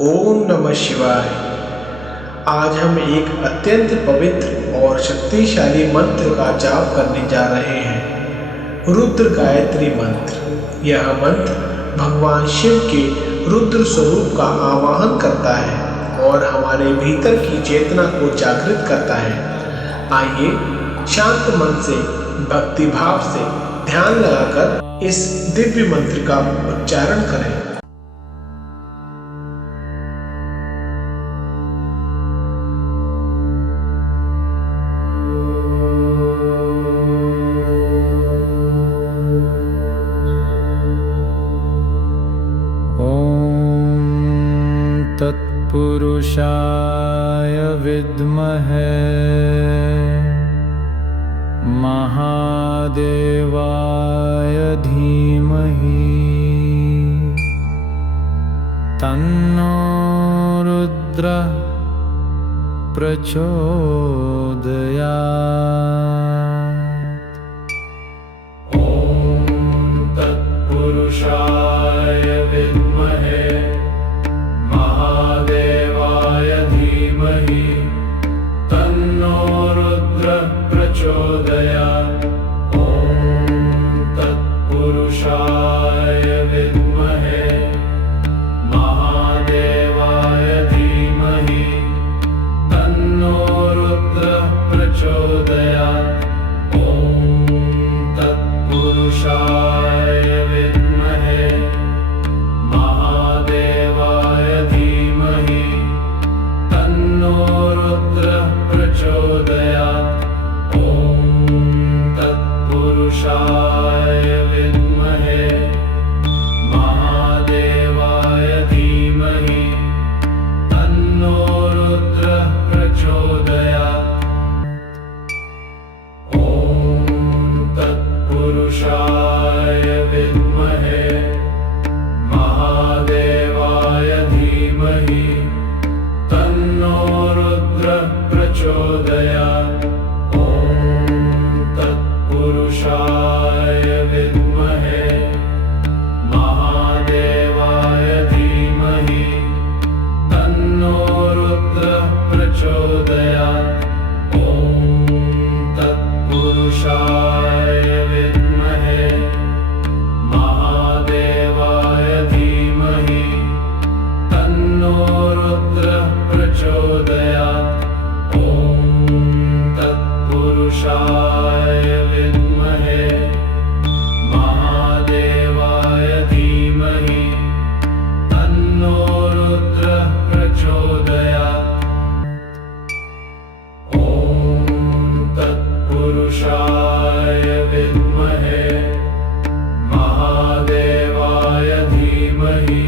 ओम नमः शिवाय। आज हम एक अत्यंत पवित्र और शक्तिशाली मंत्र का जाप करने जा रहे हैं, रुद्र गायत्री मंत्र। यह मंत्र भगवान शिव के रुद्र स्वरूप का आवाहन करता है और हमारे भीतर की चेतना को जागृत करता है। आइए शांत मन से, भक्ति भाव से ध्यान लगाकर इस दिव्य मंत्र का उच्चारण करें। तत्पुरुषाय विद्महे महादेवाय धीमहि तन्नो रुद्रः प्रचोदयात्। ॐ तत्पुरुषाय विद्महे महादेवाय धीमहि तन्नो रुद्रः प्रचोदयात्। ॐ तत्पुरुषाय विद्महे महादेवाय धीमहि तन्नो रुद्रः प्रचोदयात्। ॐ तत्पुरुषाय विद्महे महादेवाय धीमहि तन्नो रुद्रः प्रचोदयात्। ॐ तत्पुरुषाय विद्महे महादेवाय धीमहि तन्नो रुद्रः प्रचोदयात्। ॐ तत्पुरुषाय विद्महे महादेवाय धीमहि तन्नो रुद्रः प्रचोदयात्। ॐ तत्पुरुषाय विद्महे महादेवाय धीमहि तन्नो रुद्रः प्रचोदयात्। ॐ तत्पुरुषाय विद्महे महादेवाय धीमहि तन्नो रुद्रः प्रचोदयात्। ॐ तत्पुरुषाय विद्महे महादेवाय धीमहि तन्नो रुद्रः प्रचोदयात्। ॐ तत्पुरुषाय विद्महे महादेवाय धीमहि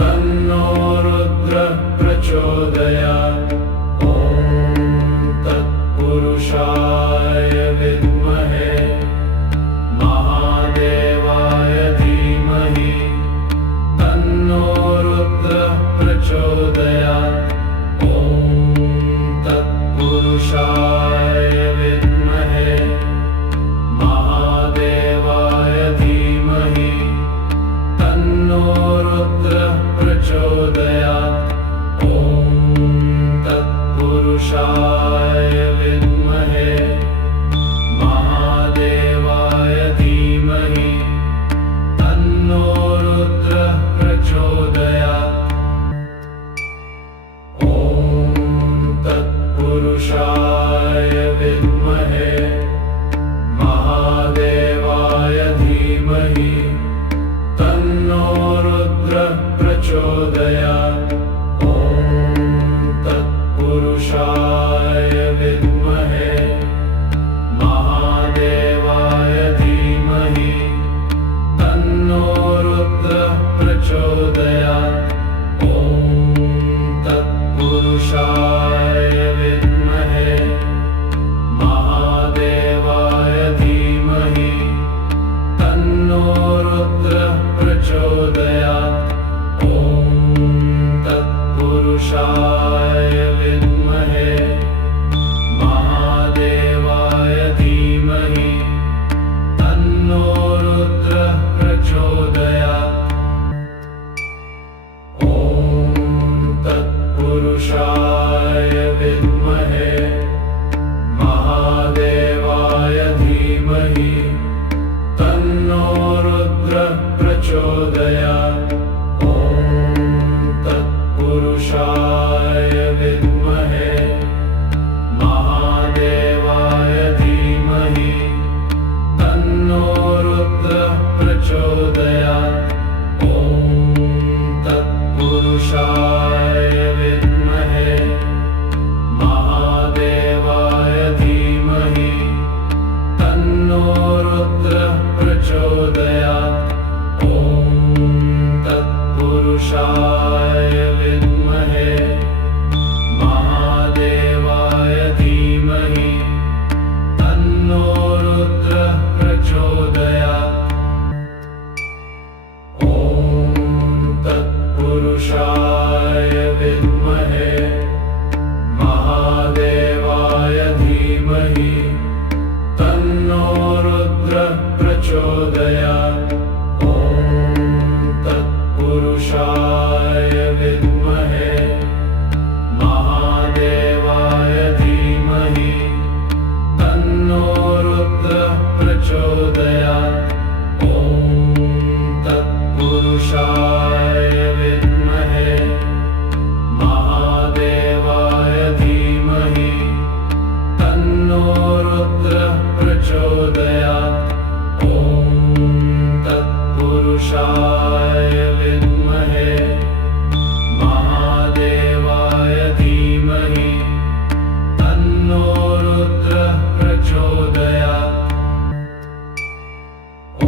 तन्नो रुद्रः प्रचोदयात्। ॐ तत्पुरुषाय विद्महे महादेवाय धीमहि तन्नो रुद्रः प्रचोदयात्। ॐ तत्पुरुषाय विद्महे महादेवाय धीमहि तन्नो रुद्रः प्रचोदयात्। ॐ तत्पुरुषाय विद्महे महादेवाय धीमहि तन्नो रुद्रः प्रचोदयात्। ॐ तत्पुरुषाय विद्महे महादेवाय धीमहि तन्नो रुद्रः प्रचोदयात्। ॐ तत्पुरुषाय विद्महे महादेवाय धीमहि तन्नो रुद्रः प्रचोदयात्। ॐ तत्पुरुषाय विद्महे महादेवाय धीमहि तन्नो रुद्रः प्रचोदयात्। ॐ तत्पुरुषाय विद्महे महादेवाय धीमहि तन्नो रुद्रः प्रचोदयात्। ॐ विद्महे महादेवाय धीमहि तन्नो रुद्रः प्रचोदयात्। ॐ तत्पुरुषाय विद्महे महादेवाय धीमहि तन्नो रुद्रः प्रचोदयात्। ॐ तत्पुरुषाय विद्महे महादेवाय धीमहि तन्नो रुद्रः प्रचोदयात्। ॐ तत्पुरुषाय विद्महे महादेवाय धीमहि तन्नो रुद्रः प्रचोदयात्। ॐ तत्पुरुषाय विद्महे महादेवाय धीमहि तन्नो रुद्रः प्रचोदयात्। ॐ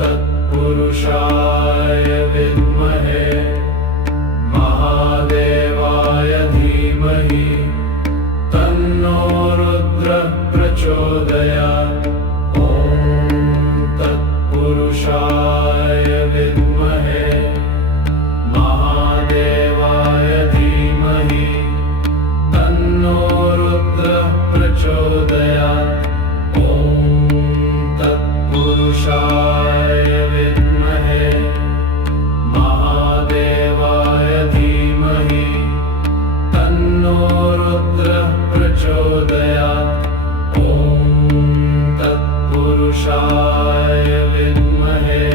तत्पुरुषाय विद्महे महादेवाय धीमहि तन्नो रुद्रः प्रचोदयात्। ॐ तत्पुरुषाय विद्महे महादेवाय धीमहि तन्नो रुद्रः प्रचोदयात्। ॐ तत्पुरुषाय विद्महे महादेवाय धीमहि तन्नो रुद्रः प्रचोदयात्। ॐ तत्पुरुषाय विद्महे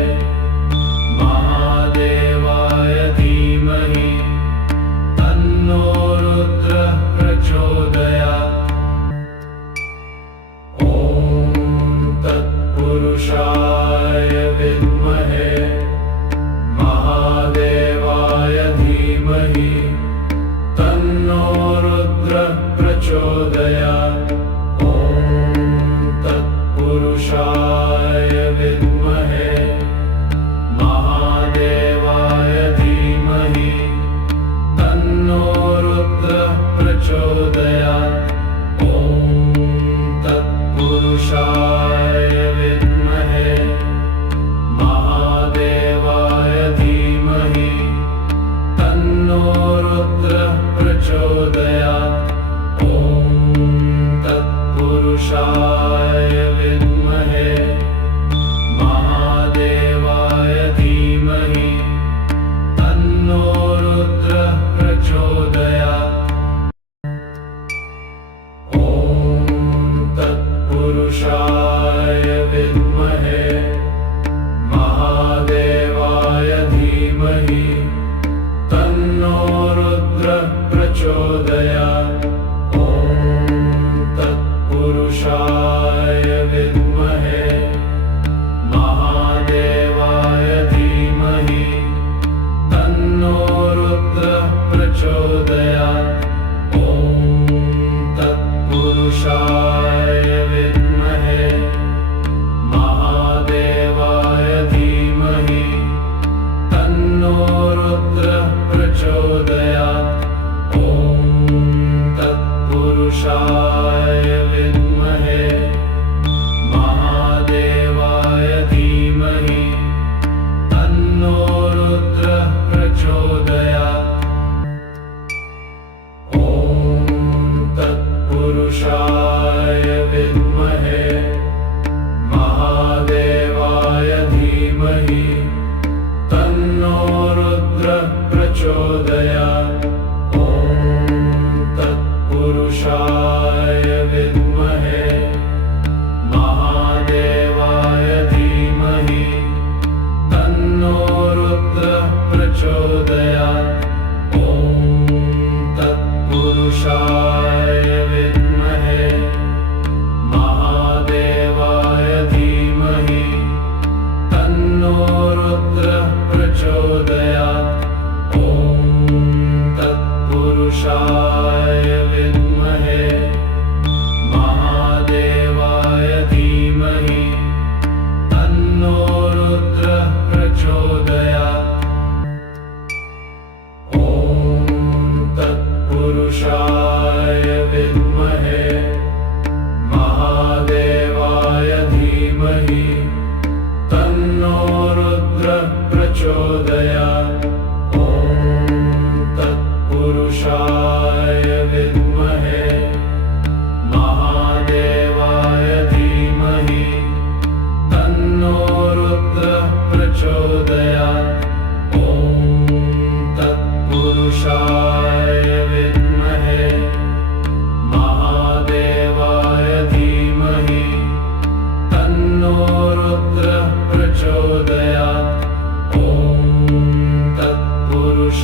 महादेवाय धीमहि तन्नो रुद्रः प्रचोदयात्। ॐ तत्पुरुषाय विद्महे महादेवाय धीमहि तन्नो रुद्रः प्रचोदयात्। ॐ तत्पुरुषाय विद्महे महादेवाय धीमहि तन्नो रुद्रः प्रचोदयात्। ॐ तत्पुरुषाय विद्महे महादेवाय धीमहि तन्नो रुद्रः प्रचोदयात्। ॐ तत्पुरुषाय विद्महे महादेवाय धीमहि तन्नो रुद्रः प्रचोदयात्। ॐ तत्पुरुषाय विद्महे महादेवाय धीमहि तन्नो रुद्रः प्रचोदयात्। ॐ तत्पुरुषाय विद्महे महादेवाय धीमहि तन्नो रुद्रः प्रचोदयात्। ॐ तत्पुरुषाय विद्महे महादेवाय धीमहि तन्नो रुद्रः प्रचोदयात्। ॐ तत्पुरुषाय विद्महे महादेवाय धीमहि तन्नो रुद्रः प्रचोदयात्। ॐ तत्पुरुषाय विद्महे महादेवाय धीमहि तन्नो रुद्रः प्रचोदयात्। ॐ तत्पुरुषाय विद्महे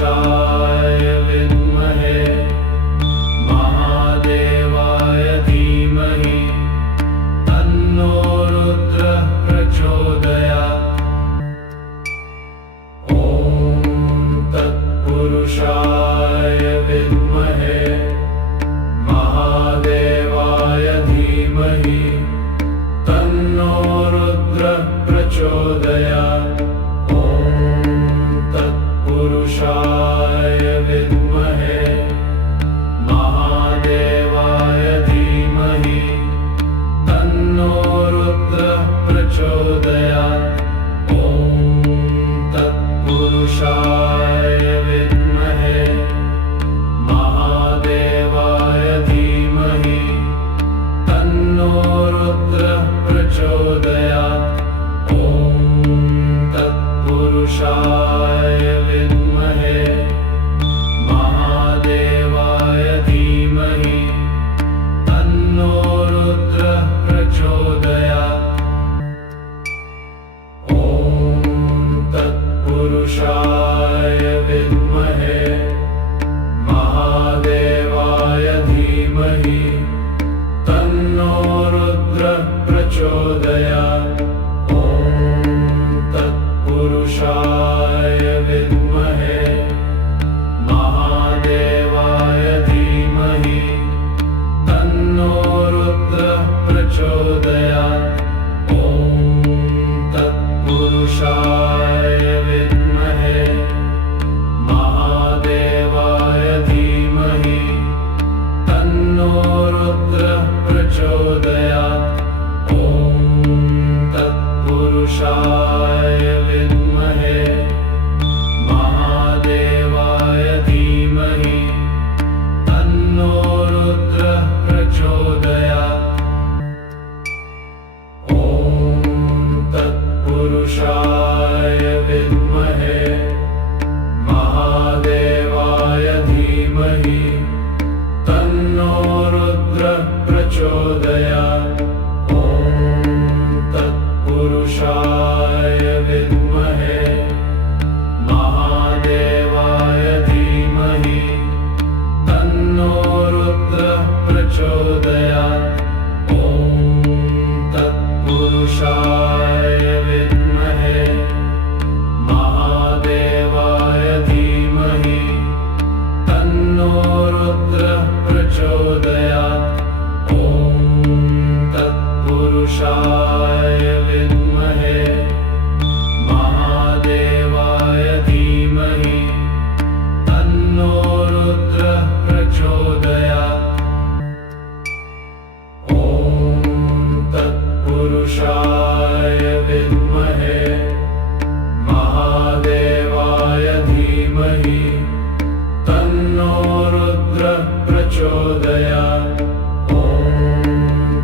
तत्पुरुषाय विद्महे महादेवाय धीमहि तन्नो रुद्रः प्रचोदयात्। ॐ तत्पुरुषाय विद्महे महादेवाय धीमहि तन्नो रुद्रः प्रचोदयात्। ॐ तत्पुरुषाय विद्महे महादेवाय धीमहि तन्नो रुद्रः प्रचोदयात्। ॐ तत्पुरुषाय विद्महे महादेवाय धीमहि तन्नो रुद्रः प्रचोदयात्। ॐ तत्पुरुषाय विद्महे महादेवाय धीमहि तन्नो रुद्रः प्रचोदयात्। ॐ तत्पुरुषाय विद्महे महादेवाय धीमहि तन्नो रुद्रः प्रचोदयात्। ॐ तत्पुरुषाय विद्महे महादेवाय धीमहि तन्नो रुद्रः प्रचोदयात्। ॐ तत्पुरुषाय विद्महे महादेवाय धीमहि तन्नो रुद्रः प्रचोदयात्। ॐ तत्पुरुषाय विद्महे महादेवाय धीमहि तन्नो रुद्रः प्रचोदयात्। ॐ तत्पुरुषाय विद्महे महादेवाय धीमहि तन्नो रुद्रः प्रचोदयात्। ॐ तत्पुरुषाय विद्महे महादेवाय धीमहि तन्नो रुद्रः प्रचोदयात्। ॐ तत्पुरुषाय विद्महे महादेवाय धीमहि तन्नो रुद्रः प्रचोदयात्। ॐ तत्पुरुषाय विद्महे महादेवाय धीमहि तन्नो रुद्रः प्रचोदयात्। ॐ तत्पुरुषाय विद्महे महादेवाय धीमहि तन्नो रुद्रः प्रचोदयात्। ॐ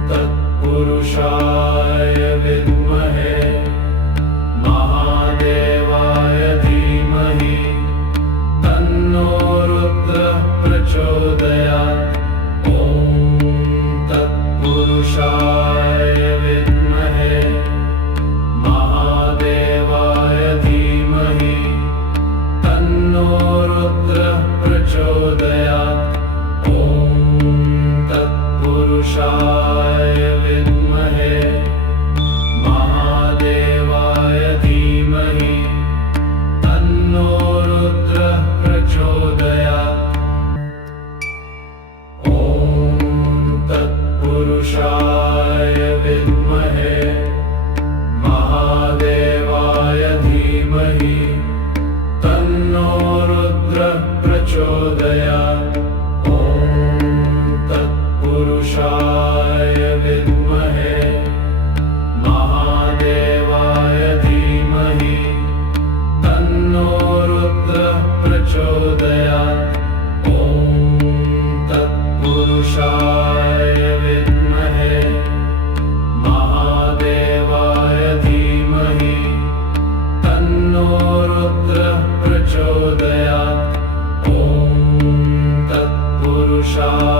तत्पुरुषाय विद्महे महादेवाय धीमहि तन्नो रुद्रः प्रचोदयात्। ॐ तत्पुरुषाय विद्महे महादेवाय धीमहि तन्नो रुद्रः प्रचोदयात्। ॐ तत्पुरुषाय विद्महे महादेवाय धीमहि तन्नो रुद्रः प्रचोदयात्। ॐ तत्पुरुषाय विद्महे महादेवाय धीमहि तन्नो रुद्रः प्रचोदयात्। ॐ तत्पुरुषाय विद्महे महादेवाय धीमहि तन्नो रुद्रः प्रचोदयात्। ॐ तत्पुरुषाय विद्महे महादेवाय धीमहि तन्नो रुद्रः प्रचोदयात्। ॐ तत्पुरुषाय